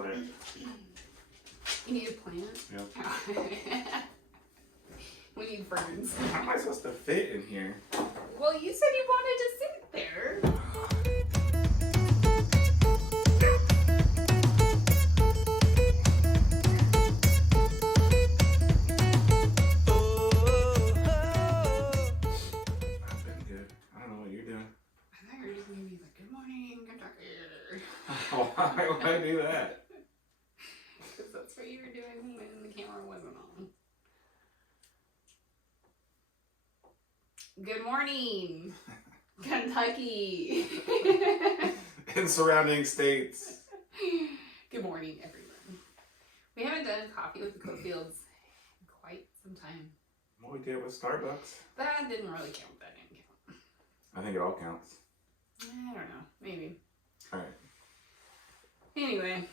plant. You need a plant? Yeah. We need ferns. How am I supposed to fit in here? Well, you said you wanted to sit there. I've been good. I don't know what you're doing. I thought you were just going to be like, good morning, Kentucky. Why would I do that? Because that's what you were doing when the camera wasn't on. Good morning, Kentucky. In surrounding states. Good morning, everyone. We haven't done coffee with the Cofields in quite some time. Well, we did with Starbucks. That didn't really count. That didn't count. I think it all counts. I don't know. Maybe. All right. Anyway,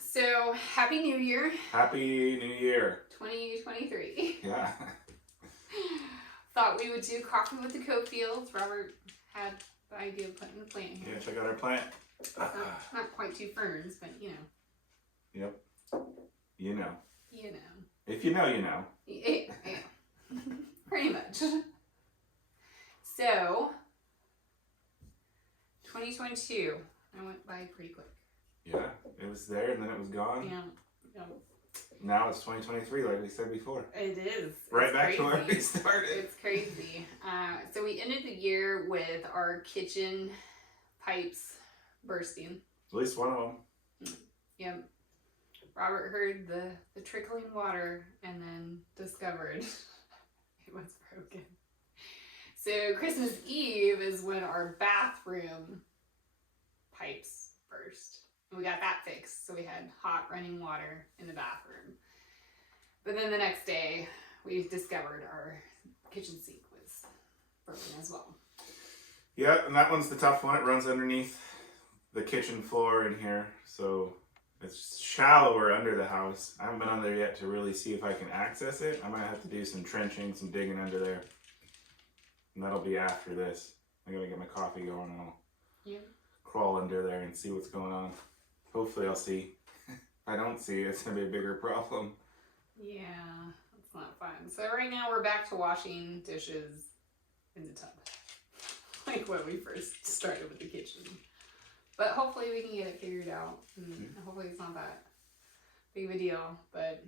so Happy New Year. Happy New Year. 2023. Yeah. Thought we would do coffee with the Cofields. Robert had the idea of putting the plant here. Yeah, check out our plant. Not quite two ferns, but you know. Yep. You know. You know. If you know, you know. Yeah. Pretty much. So, 2022. I went by pretty quick. Yeah, it was there and then it was gone. Yeah. Now it's 2023, like we said before. It is. Right It's back crazy. to where we started. It's crazy. So we ended the year with our kitchen pipes bursting. At least one of them. Yep. Robert heard the trickling water and then discovered it was broken. So Christmas Eve is when our bathroom pipes burst. And we got that fixed. So we had hot running water in the bathroom. But then the next day we discovered our kitchen sink was broken as well. Yeah, and that one's the tough one. It runs underneath the kitchen floor in here. So it's shallower under the house. I haven't been under there yet to really see if I can access it. I might have to do some trenching, some digging under there. And that'll be after this. I gotta get my coffee going and I'll crawl under there and see what's going on. Hopefully I'll see. If I don't see, it's gonna be a bigger problem. Yeah, that's not fun. So right now we're back to washing dishes in the tub. Like when we first started with the kitchen. But hopefully we can get it figured out. And hopefully it's not that big of a deal. But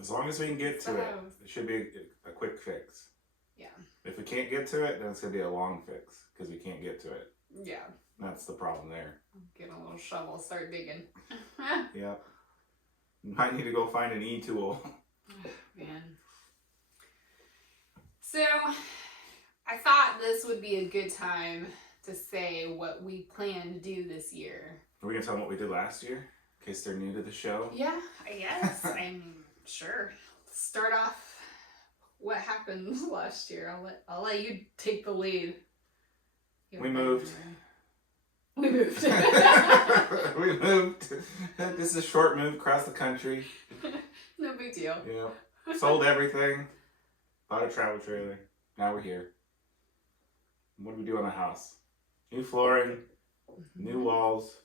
as long as we can get to it, it should be a quick fix. Yeah. If we can't get to it, then it's gonna be a long fix because we can't get to it. Yeah. That's the problem there. Get a little shovel, start digging. Yeah. Might need to go find an e-tool. Man. So, I thought this would be a good time to say what we plan to do this year. Are we gonna tell them what we did last year? In case they're new to the show? Yeah, I guess. I mean, sure. Start off what happened last year. I'll let you take the lead. We moved. We moved. We moved. This is a short move across the country. No big deal. Yeah. Sold everything. Bought a travel trailer. Now we're here. What do we do on the house? New flooring, new walls,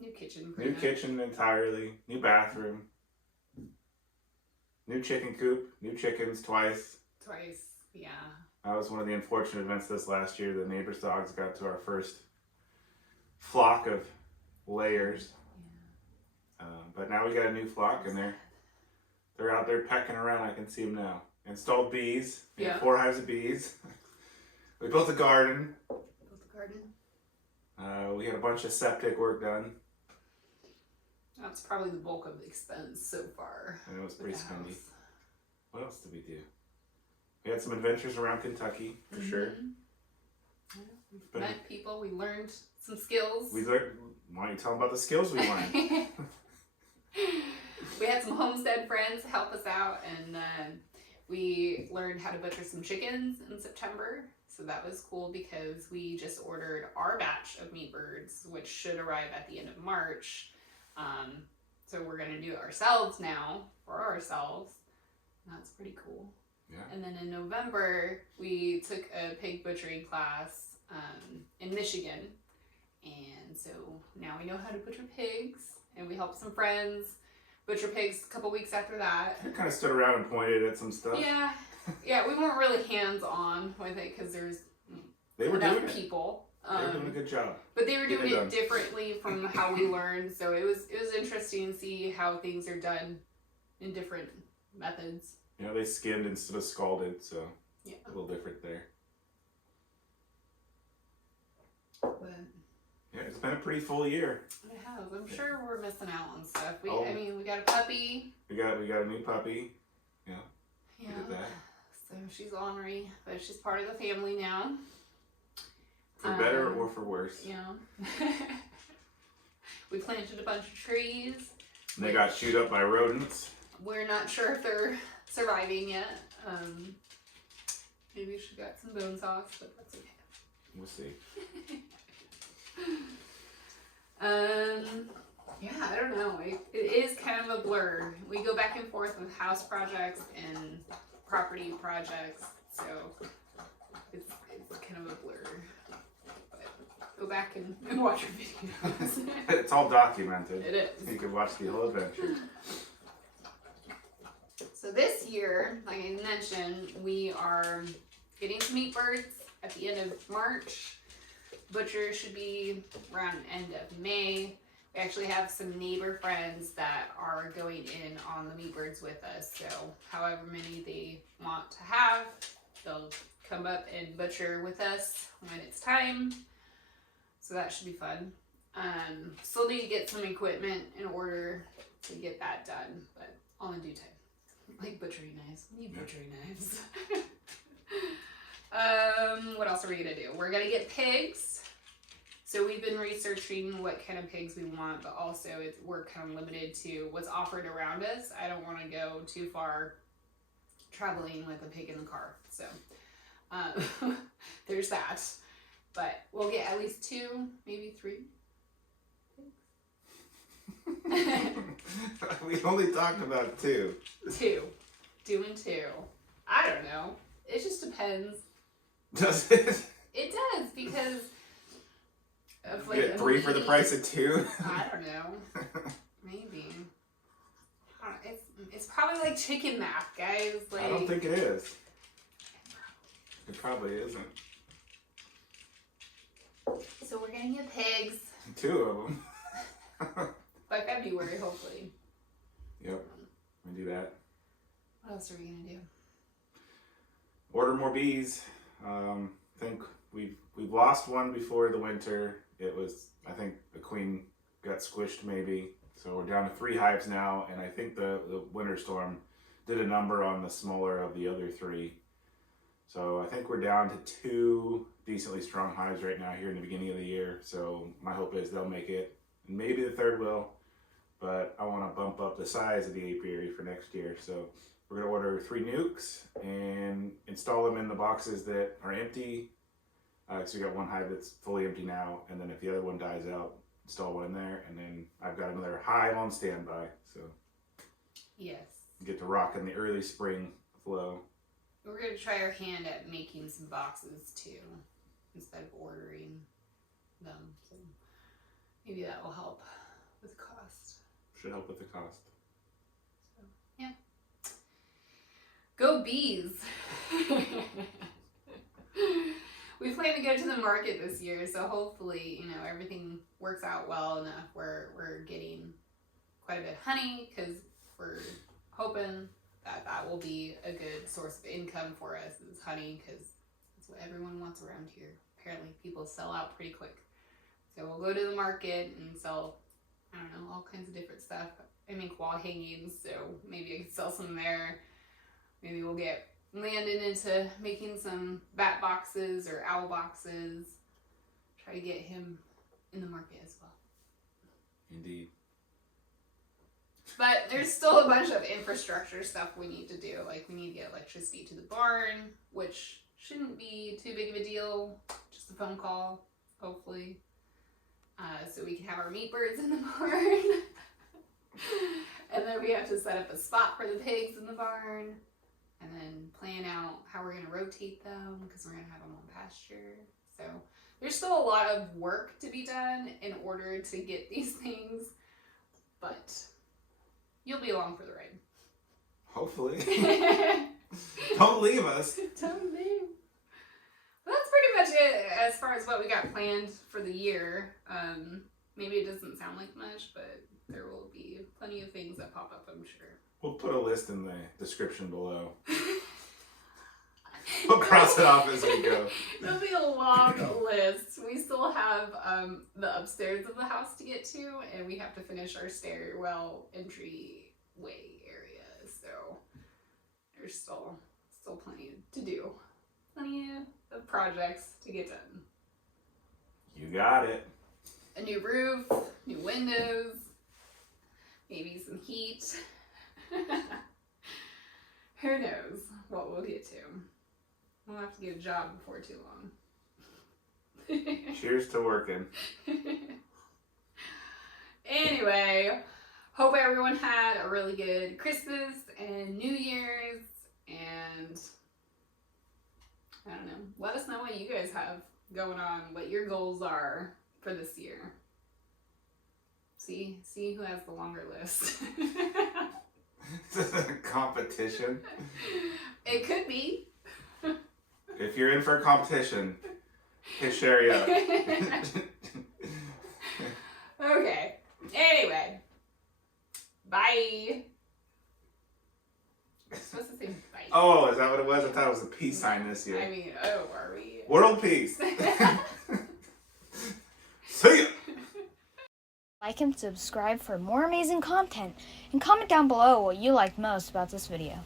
new kitchen. New kitchen entirely, new bathroom, new chicken coop, new chickens twice. Twice, yeah. That was one of the unfortunate events this last year. The neighbor's dogs got to our first flock of layers. Yeah. But now we got a new flock and they're out there pecking around. I can see them now. Installed bees. Yeah. 4 hives of bees. We built a garden. We had a bunch of septic work done. That's probably the bulk of the expense so far. And it was pretty spendy. What else did we do? We had some adventures around Kentucky, for sure. Yeah, we met people, we learned some skills. Why don't you tell them about the skills we learned? We had some Homestead friends help us out, and we learned how to butcher some chickens in September. So that was cool because we just ordered our batch of meat birds, which should arrive at the end of March. So we're going to do it ourselves now, for ourselves. That's pretty cool. Yeah. And then in November, we took a pig butchering class in Michigan. And so now we know how to butcher pigs, and we helped some friends butcher pigs a couple weeks after that. I kind of stood around and pointed at some stuff. Yeah, we weren't really hands-on with it because there's They were enough doing people. They were doing a good job. But they were doing it differently from how we learned, so it was interesting to see how things are done in different methods. You know, they skinned instead of scalded, so yeah, a little different there. But yeah, it's been a pretty full year. It has. I'm sure we're missing out on stuff. We got a puppy. We got a new puppy. Yeah. Yeah. We did that. So she's ornery, but she's part of the family now. For better or for worse. Yeah. We planted a bunch of trees. And they got chewed up by rodents. We're not sure if they're surviving yet. Maybe she got some bone sauce, but that's okay. We'll see. Yeah, I don't know. It is kind of a blur. We go back and forth with house projects and property projects, so it's kind of a blur. But go back and watch our videos. It's all documented. It is. You can watch the whole adventure. So this year, like I mentioned, we are getting some meat birds at the end of March. Butcher should be around end of May. We actually have some neighbor friends that are going in on the meat birds with us. So however many they want to have, they'll come up and butcher with us when it's time. So that should be fun. Still need to get some equipment in order to get that done, but all in due time. Like butchering knives. We need butchering knives. What else are we gonna do? We're gonna get pigs. So we've been researching what kind of pigs we want, but also we're kind of limited to what's offered around us. I don't want to go too far traveling with a pig in the car. So there's that. But we'll get at least 2, maybe 3 pigs. We only talked about 2. 2. Doing 2. I don't know. It just depends. Does it? It does, because of like get 3 for the price of 2? I don't know. Maybe. It's probably like chicken math, guys. Like, I don't think it is. It probably isn't. So we're gonna get pigs. 2 of them. By February, hopefully. Yep. We do that. What else are we gonna do? Order more bees. I think we've lost one before the winter. It was, I think the queen got squished maybe. So we're down to 3 hives now, and I think the winter storm did a number on the smaller of the other 3. So I think we're down to 2 decently strong hives right now here in the beginning of the year. So my hope is they'll make it, and maybe the 3rd will, but I want to bump up the size of the apiary for next year. So we're going to order 3 nukes and install them in the boxes that are empty. So we got 1 hive that's fully empty now, and then if the other one dies out, install 1 in there, and then I've got another hive on standby. So yes, get to rock in the early spring flow. We're gonna try our hand at making some boxes too, instead of ordering them. So maybe that will help with the cost. Should help with the cost. So yeah, go bees. We plan to go to the market this year, so hopefully, everything works out well enough where we're getting quite a bit of honey, because we're hoping that will be a good source of income for us, is honey, because that's what everyone wants around here. Apparently people sell out pretty quick. So we'll go to the market and sell, I don't know, all kinds of different stuff. I make wall hangings, so maybe I could sell some there. Maybe we'll get Landon into making some bat boxes or owl boxes. Try to get him in the market as well. Indeed. But there's still a bunch of infrastructure stuff we need to do. Like, we need to get electricity to the barn, which shouldn't be too big of a deal. Just a phone call, hopefully. So we can have our meat birds in the barn. And then we have to set up a spot for the pigs in the barn. And then plan out how we're going to rotate them, because we're going to have them on pasture. So there's still a lot of work to be done in order to get these things, but you'll be along for the ride. Hopefully. Don't leave us. Don't leave. Well, that's pretty much it as far as what we got planned for the year. Maybe it doesn't sound like much, but there will be plenty of things that pop up, I'm sure. We'll put a list in the description below. We'll cross it off as we go. There'll be a long list. We still have the upstairs of the house to get to, and we have to finish our stairwell entryway area. So there's still plenty to do. Plenty of projects to get done. You got it. A new roof, new windows, maybe some heat. Who knows what we'll get to. We'll have to get a job before too long. Cheers to working. Anyway, hope everyone had a really good Christmas and New Year's, and I don't know, let us know what you guys have going on, what your goals are for this year. See who has the longer list. This is a competition. It could be. If you're in for a competition, hit Sherry up. Okay. Anyway. Bye. You're supposed to say bye. Oh, is that what it was? I thought it was a peace sign this year. I mean, oh, are we? World peace. See ya. Like and subscribe for more amazing content, and comment down below what you liked most about this video.